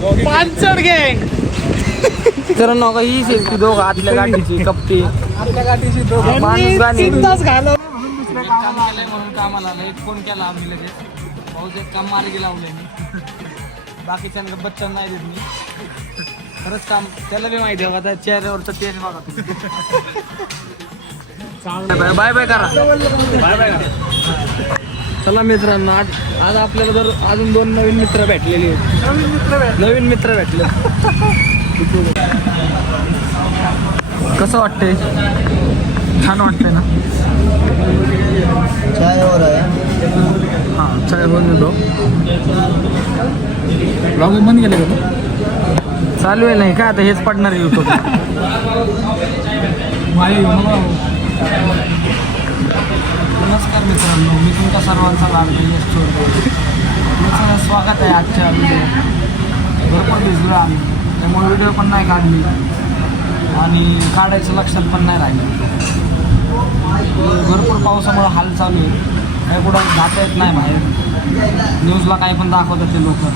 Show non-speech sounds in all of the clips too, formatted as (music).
पांचर गँग मित्रांनो का ही शेती दोघं आतल्या गाठीची कपटी. आपल्या गाठीशी माणूस गाणी. तास घालव काम आलंय म्हणून कामाला आलं. एक फोन केला आम्ही लगेच. भाऊ एक काम मार्गी लावलंय मी. बाकीच्यांना बच्चन नाही देत मी. खरंच काम त्याला बी माहिती आहे आता चेहऱ्यावरचं तेल बघा बाय बाय करा. बाय बाय करा. चला मित्रांनो आज आज आपल्याला जर अजून दोन नवीन मित्र भेटलेले आहेत. नवीन मित्र भेट नवीन मित्र भेटले. कसं वाटतंय? छान वाटतंय ना? हां चाय होऊन येतो ब्लॉग बंद केले का चालू आहे नाही काय आता हेच पडणार युट्यूब मित्रांनो मी तुमच्या सर्वांचा लाडका यश चोरगे तुमचं स्वागत आहे आजच्या व्हिडिओ भरपूर भिजलो आम्ही. त्यामुळे व्हिडिओ पण नाही काढली आणि काढायचं लक्षात पण नाही राहिलं. भरपूर पावसामुळे हाल चालू आहे. काही कुठं जाता येत नाही बाहेर. न्यूजला काही पण दाखवतात ते लोक.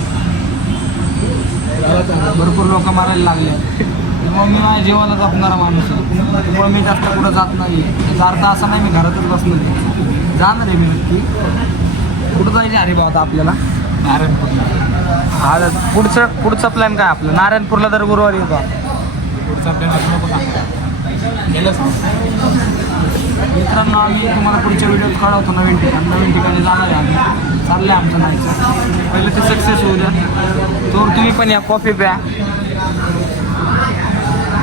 भरपूर लोक मारायला लागले. मग मी माझ्या जीवाला जपणारा माणूस आहे. त्यामुळे मी जास्त कुठं जात नाही याचा अर्थ नाही मी घरातच बसलो जाणार आहे मी नक्की. कुठं जायचे अरे बाबा आपल्याला? नारायणपूरला हा पुढचं पुढचा प्लॅन काय आपलं? नारायणपूरला तर गुरुवारी येतो. पुढचा प्लॅन असं नको सांगा. मित्रांनो आम्ही तुम्हाला पुढच्या व्हिडिओत कळवतो नवीन ठिकाण. नवीन ठिकाणी जाणार आहे आम्ही. चाललं आहे आमचं नाहीचं पहिलं ते सक्सेस होऊ द्या. तो तुम्ही पण या कॉफी प्या.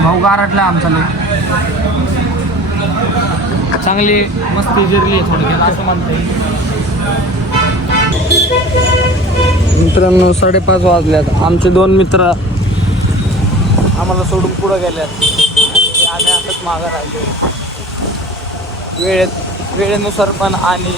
भाऊ गारटला आमचा लय. चांगली मस्ती जिरली आहे थोडक्यात असं म्हणता मित्रांनो साडेपाच वाजल्यात. आमचे दोन मित्र आम्हाला सोडून पुढं गेल्यात. आणि आम्ही असंच मागं राहिलो. वेळेत वेळेनुसार पण आणि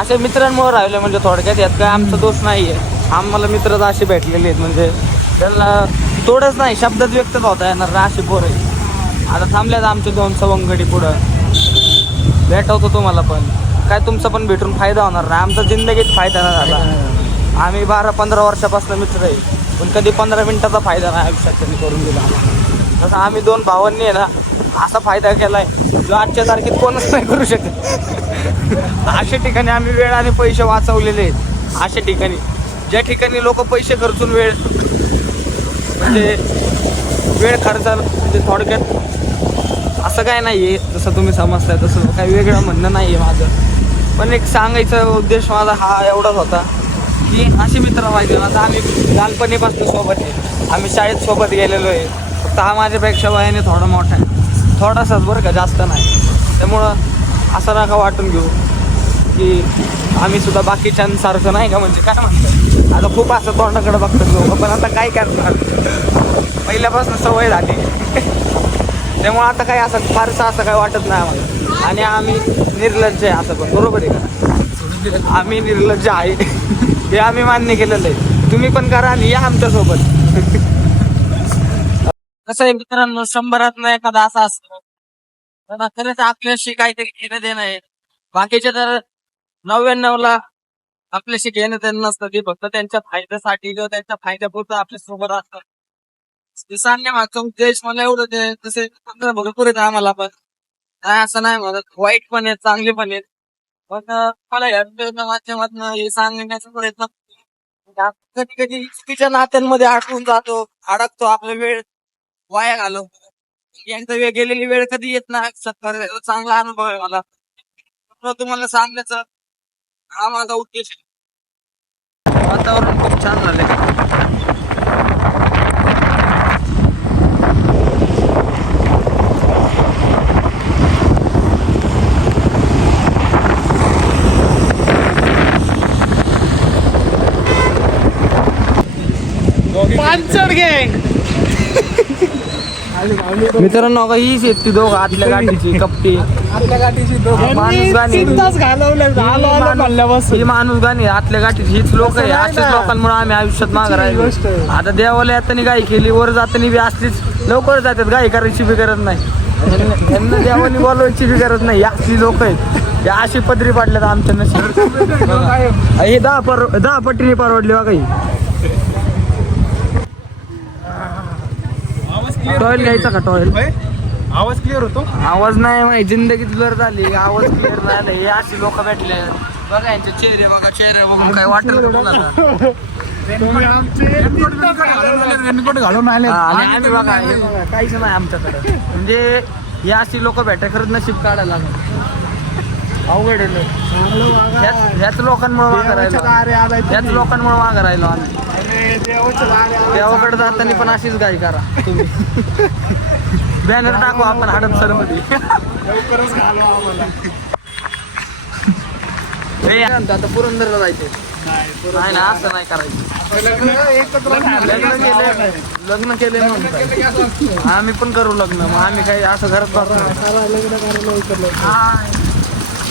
असे मित्रांमुळे राहिले म्हणजे थोडक्यात यात काय आमचा दोष नाही आहे आम्हाला मित्रच असे भेटलेले आहेत म्हणजे त्यांना तोडच नाही शब्दात व्यक्तच होता येणार अशी पोरं आता थांबल्यात आमचे दोन सवंगडी पुढं. भेटवतो तुम्हाला पण. काय तुमचा पण भेटून फायदा होणार नाही. आमचा जिंदगीत फायदा नाही झाला. आम्ही बारा पंधरा वर्षापासून मित्र आहे. पण कधी पंधरा मिनिटाचा फायदा नाही आयुष्यात त्यांनी करून दिला. तसं आम्ही दोन भावांनी आहे ना असा फायदा केलाय जो आजच्या तारखेत कोणच नाही करू शकत. अशा ठिकाणी आम्ही वेळ आणि पैसे वाचवलेले आहेत. अशा ठिकाणी. ज्या ठिकाणी लोक पैसे खर्चून वेळ म्हणजे वेळ खर्च म्हणजे थोडक्यात असं काय नाही आहे जसं तुम्ही समजताय तसं. काही वेगळं म्हणणं नाही आहे माझं. पण एक सांगायचा उद्देश माझा हा एवढाच होता की असे मित्र पाहिजे आता आम्ही लहानपणीपासून सोबत आहे. आम्ही शाळेत सोबत गेलेलो आहे. फक्त हा माझ्यापेक्षा वयाने थोडा मोठा आहे. थोडासाच बरं का जास्त नाही. त्यामुळं असं नका वाटून घेऊ की आम्ही सुद्धा बाकीच्यांसारखं नाही का म्हणजे काय म्हणतो आता खूप असं तोंडाकडे बघतात लोक पण आता काय करणार? पहिल्यापासून सवय झाली. त्यामुळे आता काही असं फारसं असं काही वाटत नाही आम्हाला. आणि आम्ही निर्लज्ज आहे असं पण बरोबर आहे का? आम्ही निर्लज्ज आहे. हे आम्ही मान्य केलेलं आहे. तुम्ही पण करा आणि या आमच्यासोबत. कसं आहे मित्रांनो शंभरात ना एखादा असा असतो. तर खरंच आपल्याशी काहीतरी घेणं देणं आहे. बाकीचे तर नव्याण्णव ला आपल्याशी घेणं देणं नसतं. ते फक्त त्यांच्या फायद्यासाठी किंवा त्यांच्या फायद्यापुरतं आपल्यासोबत असतात. ते सांगण्यामागचा उद्देश मला एवढं ते तसे भरपूर येत आम्हाला पण काय असं नाही म्हणत. वाईट पण आहेत चांगले पण आहेत. पण मला या माध्यमातून हे सांगण्याचा प्रयत्न कधी कधी चुकीच्या नात्यांमध्ये अडकून जातो अडकतो आपला वेळ. वाया घालो एकदा वेळ गेलेली वेळ कधी येत नाही. चांगला अनुभव आहे मला. तर तुम्हाला सांगण्याचा हा माझा उद्देश. आहे वातावरण खूप छान झालंय. पांचर गँग. मित्रांनो का ही शेती दोघं आतल्या गाठीची कपटी. माणूस गाणी. ही माणूस गाणी आतल्या गाठीची हीच लोक आहे. अशीच. लोकांमुळे आम्ही आयुष्यात मागे राहिलो आहे. आता देवाला येताना गाई केली वर जाताना बी असलीच लवकर जातात. गाई करायची बी गरज नाही. त्यांना- देवानी बोलवायची बी गरज नाही. असली लोक आहेत. हे अशी पदरी पाडल्यात आमच्या नशीब (laughs) हे दहा पर दहा पट्टीने परवडली बघा ही क्लिअर टॉयल घ्यायचा का टॉयल? आवाज क्लिअर होतो? आवाज नाही माहिती जिंदगीत ब्लर झाली आवाज क्लिअर झाला हे अशी लोक भेटले. बघा यांचे चेहरे बघा चेहरे बघून काय वाटत तुम्हाला रेनकोट घालून आले आणि आम्ही बघा बघा, काहीच नाही आमच्याकडे. म्हणजे हे अशी लोक भेटा खरंच नशीब काढायला लागलं. अवघड ह्याच लोकांमुळे मागं राहिलो. ह्याच लोकांमुळे मागं राहिलो आम्ही. देवाकडे जाताना पण अशीच गाई करा तुम्ही. बॅनर टाकू आपण हडपसरमध्ये हे आता पुरंदरला जायचे नाही ना असं नाही करायचं. लग्न केले लग्न केले म्हणून. आम्ही पण करू लग्न मग आम्ही काही असं घरात बसतो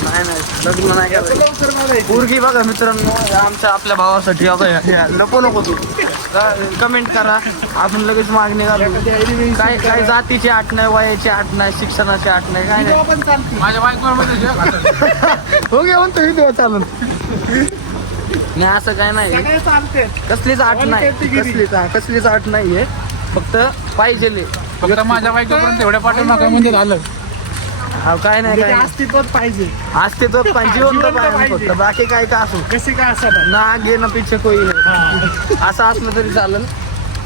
नाही नाही लग्न नाही करायचं पोरगी बघा मित्रांनो आमच्या आपल्या भावासाठी या. नको नको तू. कमेंट करा. आपण लगेच मागणी घालू. काय काय जातीची आठ नाही वयाची आठ नाही शिक्षणाची आठ नाही काय नाही. माझ्या बायकोवर माहिती आहे का? हो घेऊन चालून. नाही असं काय नाही. कसलीच आठ नाही. कसलीच कसलीच आठ नाहीये. फक्त पाहिजे फक्त माझ्या बायकोपर्यंत एवढ्या पाठवू नका म्हणजे झालं. काय नाही काय नाही. अस्तित्वात पाहिजे. असते तो पण (laughs) जिवंत जिवंत पाहिजे पाहिजे. फक्त बाकी काय का असो. कसे काय ना पिछे कोई नाही. असं असलं तरी चालेल.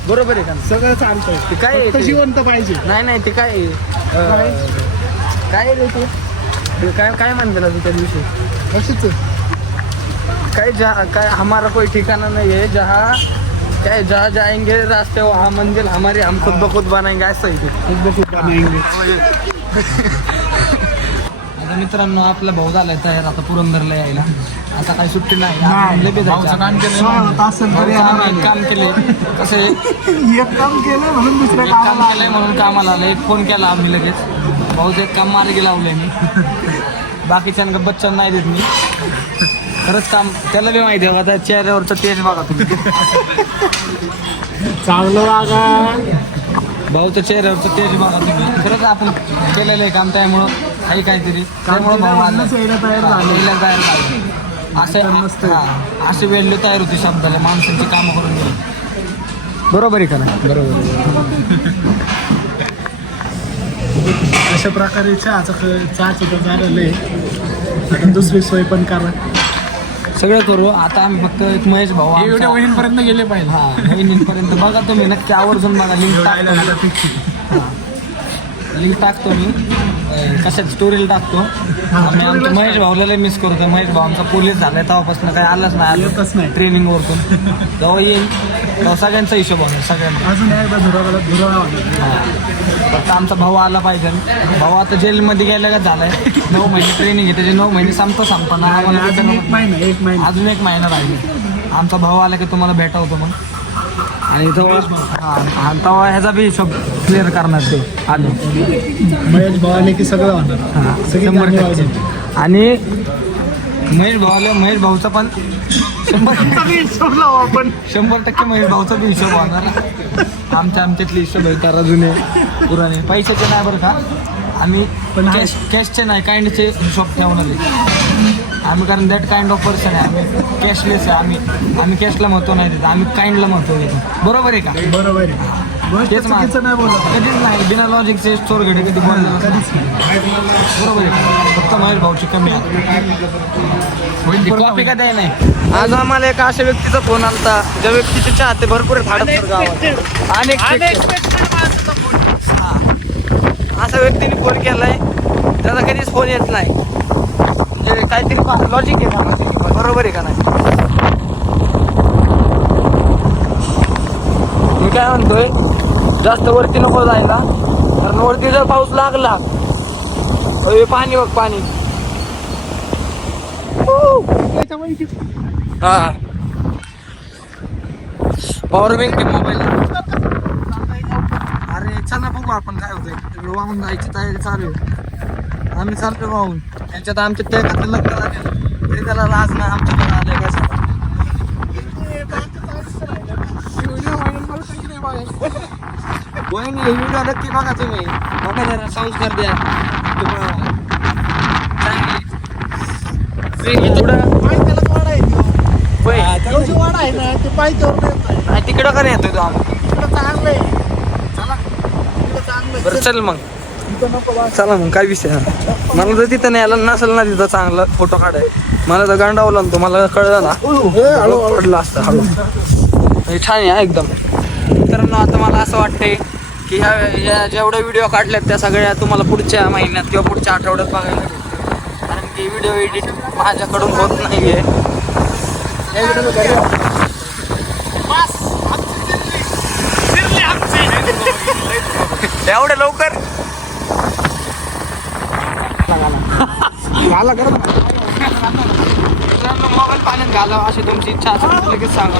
बरोबर आहे का सगळं चालतंय. ते काय आहे फक्त ते? जिवंत पाहिजे. नाही नाही ते काय आहे? अं, काय? रे तू? ते काय काय म्हणते तू त्या दिवशी? कशीच काय जहा काय हमारा कोई ठिकाना नहीं है जहाँ क्या जहाँ जाएंगे रास्ते वहाँ मंजिल हमारी हम खुद ब खुद बनाएंगे असं आहे ते. (laughs) आता मित्रांनो आपला भाऊ झालाय तयार. आता पुरंदरला यायला. आता काही सुट्टी नाही. आपण लय बेजायचं. भाऊचं काम केलं सोळा तास तरी भाऊचं आम्ही आम्ही काम केले कसे (laughs) एक काम केलं म्हणून दुसऱ्या काम कामाला केलंय म्हणून कामाला आलं. एक फोन केला आम्ही लगेच. भाऊचं एक काम मार्गी लावलंय मी. (laughs) बाकीच्यांना बच्चन नाही देत मी. खरंच काम त्याला बी माहिती आहे आता चेहऱ्यावरचं तेज बघा तुम्ही. चांगलं वागा. भाऊचं चेहऱ्यावरचं तेज बघा तुम्ही. खरंच आपण केलेलं आहे काम त्यामुळं आहे काहीतरी. त्यामुळं भाऊ आला. तयार हा, झाले. तयार झाले. असे हा, असे वेळले तयार होते शब्दाला. माणसांची कामं करून घ्यायची. बरोबर आहे का नाही? बरोबर. अशा प्रकारे चहाचं ख- चहाचं तर झालेलं आहे. आता दुसरी सोय पण करा. सगळं करू. आता आम्ही फक्त एक महेश भाऊ हे व्हिडिओ आमचा- वहिनीपर्यंत गेले पाहिजे. हा बहिणींपर्यंत बघा तुम्ही. नक्की आवर्जून बघा. लिंक टाकतो. लिंक टाकतो मी. अं, कशात स्टोरीला टाकतो. आम्ही आमच्या महेश भाऊला लय मिस करतो महेश भाऊ आमचा पोलीस झालाय तेव्हापासून काही आलाच नाही येतच आलं नाही. ट्रेनिंग वरतून. (laughs) जेव्हा येईल तेव्हा सगळ्यांचा हिशोब होणार सगळ्यांना. अजून एकदा धुरावाला धुरावा होणार. फक्त आमचा भाऊ आला पाहिजे. भाऊ आता जेलमध्ये गेल्या का झालाय. नऊ महिने ट्रेनिंग आहे त्याचे नऊ महिने संपतो संपणार अजून एक महिना. अजून एक महिना राहील. आमचा भाऊ आला की तुम्हाला भेटावतो मग. आणि तेव्हा हा आणि तेव्हा ह्याचा बी हिशोब क्लिअर करणार ते आले. महेश भाऊ आले की सगळं होणार? हा, सगळी शंभर टक्के. आणि महेश भावाला महेश भाऊचा पण शंभर आपण. शंभर टक्के महेश भाऊचा बी हिशोब होणार. आमच्या आमच्यातले हिशोब आहे तर जुने पुराणे पैशाचे नाही बरं का? आम्ही पण कॅश कॅशचे नाही काइंडचे हिशोब ठेवणार आहे. आम्ही कारण दॅट काइंड ऑफ पर्सन आहे. आम्ही कॅशलेस आहे. आम्ही आम्ही कॅशला महत्त्व नाही देत आम्ही काइंडला महत्त्व देतो बरोबर आहे का? बरोबर आहे. तेच मा- चुकीचं नाही बोलत. कधीच नाही. बिना लॉजिकचे चोर घडे कधी. कधीच नाही. बरोबर आहे का? फक्त महेश भाऊची कमी कॉपी का द्याय नाही आज आम्हाला एका अशा व्यक्तीचा फोन आलता ज्या व्यक्तीचे चाहते भरपूर आहेत हडपसर गावात. अनेक अशा व्यक्तीने फोन केलाय. त्याचा कधीच फोन येत नाही. म्हणजे काहीतरी लॉजिक आहे का बरोबर आहे का नाही? मी काय म्हणतोय जास्त वरती नको जायला कारण वरती जर पाऊस लागला अरे पाणी बघ पाणी. हा. पॉवर बँक आहे मोबाईल अरे चला बघू आपण काय होतंय. वाहून जायची तयारी चालू आहे. आम्ही चालतो वाहून त्यांच्यात आमच्या त्या खात्यात लग्न झाले. तरी त्याला लाज नाही आमच्याकडे आले कसं वहिनी नाही व्हिडिओ नक्की बघा तुम्ही. बघा जरा संस्कार द्या. तिकडं का नाही येतोय तो आम्ही चांगलं आहे बरं चल मग. चला मग काय विषय नाही. मला जर तिथं न्यायला नसेल ना तिथं चांगला फोटो काढाय. मला जर गांडावला ना तो मला कळलं ना पडलं असतं हळू. हे छान आहे हा एकदम. मित्रांनो आता मला असं वाटतंय की ह्या या जेवढ्या व्हिडिओ काढल्यात त्या सगळ्या तुम्हाला पुढच्या महिन्यात किंवा पुढच्या आठवड्यात बघायला कारण की व्हिडिओ एडिट माझ्याकडून होत नाही आहे एवढं लवकर? मित्रांनो मोबाईल पाण्यात घालावा अशी तुमची इच्छा असेल तर लगेच सांगा.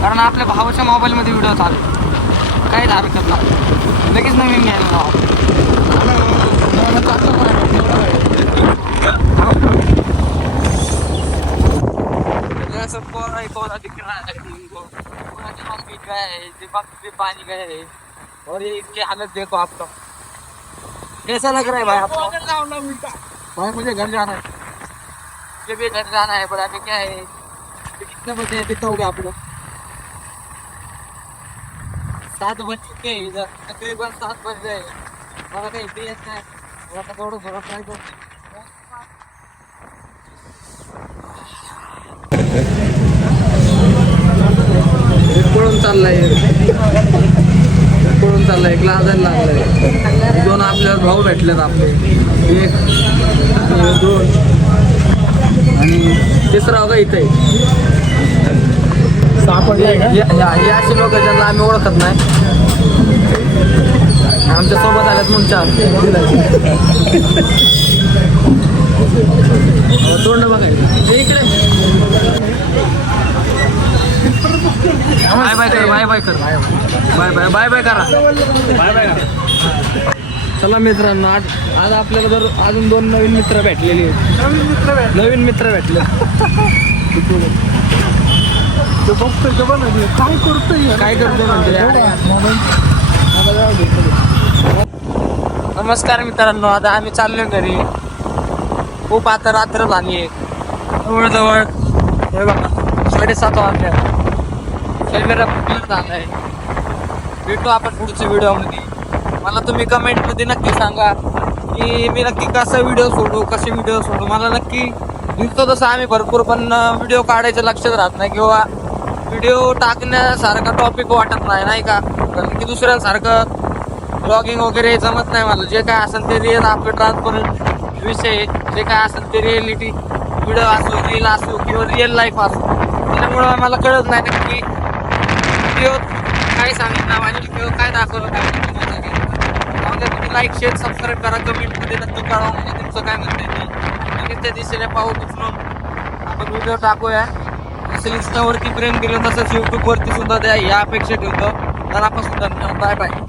कारण आपल्या भावाच्या मोबाईलमध्ये व्हिडिओ चालू काहीच हरकत नाही. लगेच नवीन घ्यायला है है पानी है और ये इसकी हालत देखो आपका कैसा लग रहा है भाई आपको भाई मुझे घर जाना है। मुझे भी घर जाना है पर अभी क्या है? कितने बजे हैं? कितना हो गया आप लोग? सात बज चुके हैं इधर। तकरीबन सात बज गए मला काही इथे येत नाही मला आता थोडं थोडं ट्राय करतो पळून चाललाय. पळून चाललाय. एक लाजायला लागलाय. दोन आपल्याला भाऊ भेटलेत आपले. एक दोन आणि तिसरा बघा इथे सापडलाय का? हे असे लोक ज्यांना आम्ही ओळखत नाही. आमच्यासोबत आल्यात मग चार. तोंड बघायचं इकडे. बाय बाय कर बाय बाय कर. बाय बाय बाय बाय करा. बाय बाय चला मित्रांनो आज आज आपल्याला जर अजून दोन नवीन मित्र भेटलेले. आहेत नवीन मित्र भेटले. तो बघतोय तो बघ काय करतोय? काय करतोय म्हणते? नमस्कार मित्रांनो आता आम्ही चाललोय घरी. खूप आता रात्र झाली आहे. जवळजवळ हे बघा साडेसात वाजल्या कॅमेरा पूर्ण झालाय. भेटू आपण पुढच्या व्हिडिओमध्ये मला तुम्ही कमेंटमध्ये नक्की सांगा की मी नक्की कसा व्हिडिओ सोडू कसे व्हिडिओ सोडू? मला नक्की दिसतो तसं आम्ही भरपूर पण व्हिडिओ काढायचं लक्षात राहत नाही किंवा व्हिडिओ टाकण्यासारखा टॉपिक वाटत नाही नाही का? कारण की दुसऱ्यांसारखं ब्लॉगिंग वगैरे जमत नाही मला. जे काय असेल ते रिअल आपलं ट्रान्सपरंट विषय जे काय असेल ते रिअलिटी व्हिडिओ असो रील असो किंवा रिअल लाईफ असो त्याच्यामुळं मला कळत नाही नक्की. व्हिडिओ काय सांगितलं माझ्या व्हिडिओ काय दाखवलं काय? त्यामुळे तुम्ही लाईक शेअर सबस्क्राईब करा कमेंटमध्ये नक्की कळवा म्हणजे तुमचं काय म्हणते ते. आणि त्या दिशेने पाहू उचलून आपण व्हिडिओ टाकूया. जसं इन्स्टावरती प्रेम केलं तसंच यूट्यूबवरती सुद्धा द्या या अपेक्षा ठेवतो. मनापासून धन्यवाद बाय बाय